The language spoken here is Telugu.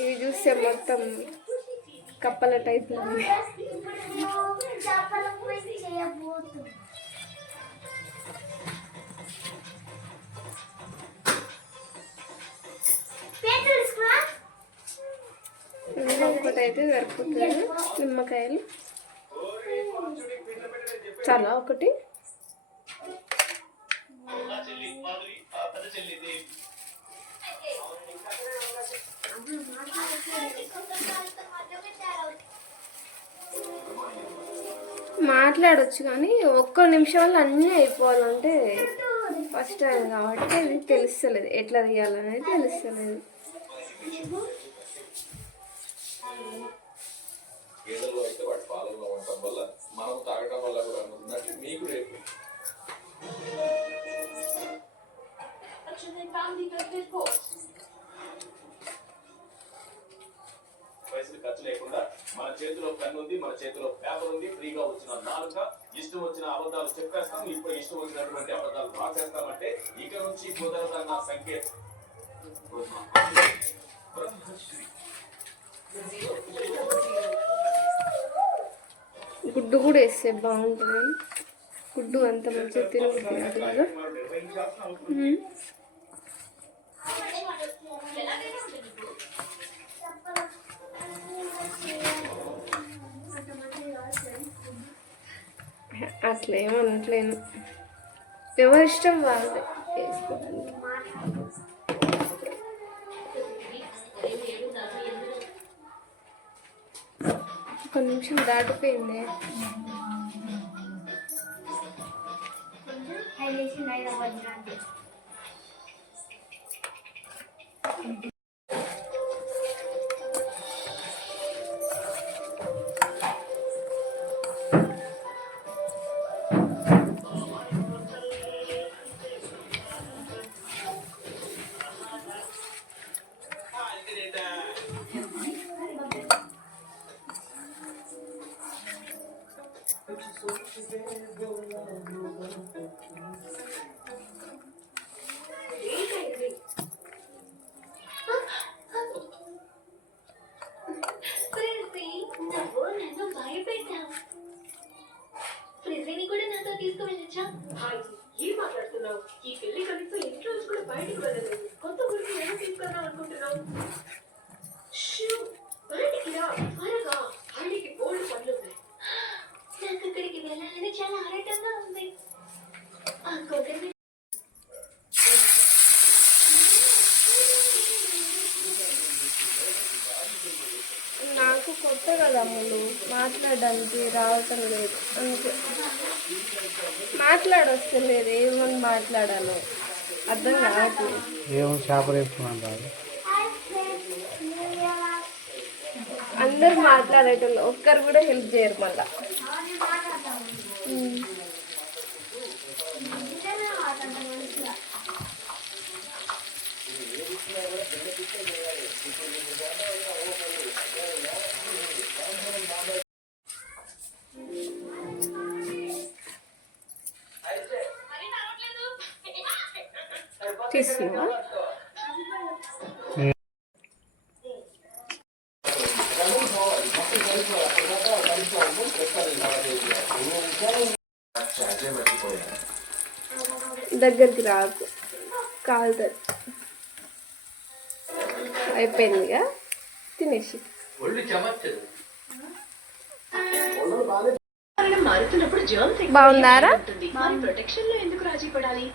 ఇవి చూస్తే మొత్తం కప్పల టైప్లో ఉంది. ఒకటి అయితే సరిపోతుంది. నిమ్మకాయలు చాలా ఒకటి మాట్లాడొచ్చు కానీ ఒక్క నిమిషంలో అన్నీ అయిపోవాలంటే ఫస్ట్ టైం కాబట్టి అది తెలుస్తలేదు, ఎట్లా తీయాలనేది తెలుస్తలేదు. పైసలు ఖర్చు లేకుండా మన చేతిలో పెన్ ఉంది, మన చేతిలో పేపర్ ఉంది, ఫ్రీగా వచ్చిన నాలుక ఇష్టం వచ్చిన అబద్ధాలు చెప్పేస్తాం. ఇప్పుడు ఇష్టం వచ్చినటువంటి అబద్ధాలు రాసేస్తామంటే ఇక నుంచి కుదరదన్న సంకేతం. గుడ్డు కూడా వేస్తే బాగుంటుంది. గుడ్డు అంత మంచిగా తినబుద్ది కదా. అట్లా ఏమనట్లేను, ఎవరిష్టం వాళ్ళది వేసుకోవడానికి. ఒక నిమిషం దాటిపోయింది. కూడా నాతో తీసుకువెళ్ళొచ్చా? ఏం మాట్లాడుతున్నావు? ఈ పెళ్లి కనీసం ఇంట్లో నుంచి కూడా బయటకు వెళ్ళలేదు. కొత్త ఊరికి ఎలా తీసుకెళ్దాం అనుకుంటున్నావు? బయటికి రా త్వరగా, హళ్ళికి బోల్డ్ పనులు ఉన్నాయి. నాకు అక్కడికి వెళ్ళాలని చాలా ఆరాటంగా ఉంది. నాకు కొత్త కదా అమ్ములు, మాట్లాడడానికి రావటం లేదు, అందుకే మాట్లాడొస్తలేదు. ఏమని మాట్లాడాలో అర్థం కావట్లేదు. అందరు మాట్లాడేటోళ్ళు, ఒక్కరు కూడా హెల్ప్ చేయరు మళ్ళా. తీసుకున్నా దగ్గరికి రాకు, కాలుతుంది. అయిపోయిందిగా, తినేసి. మారుతున్నప్పుడు బాగుందారా? ప్రొటెక్షన్ లో ఎందుకు రాజీ పడాలి?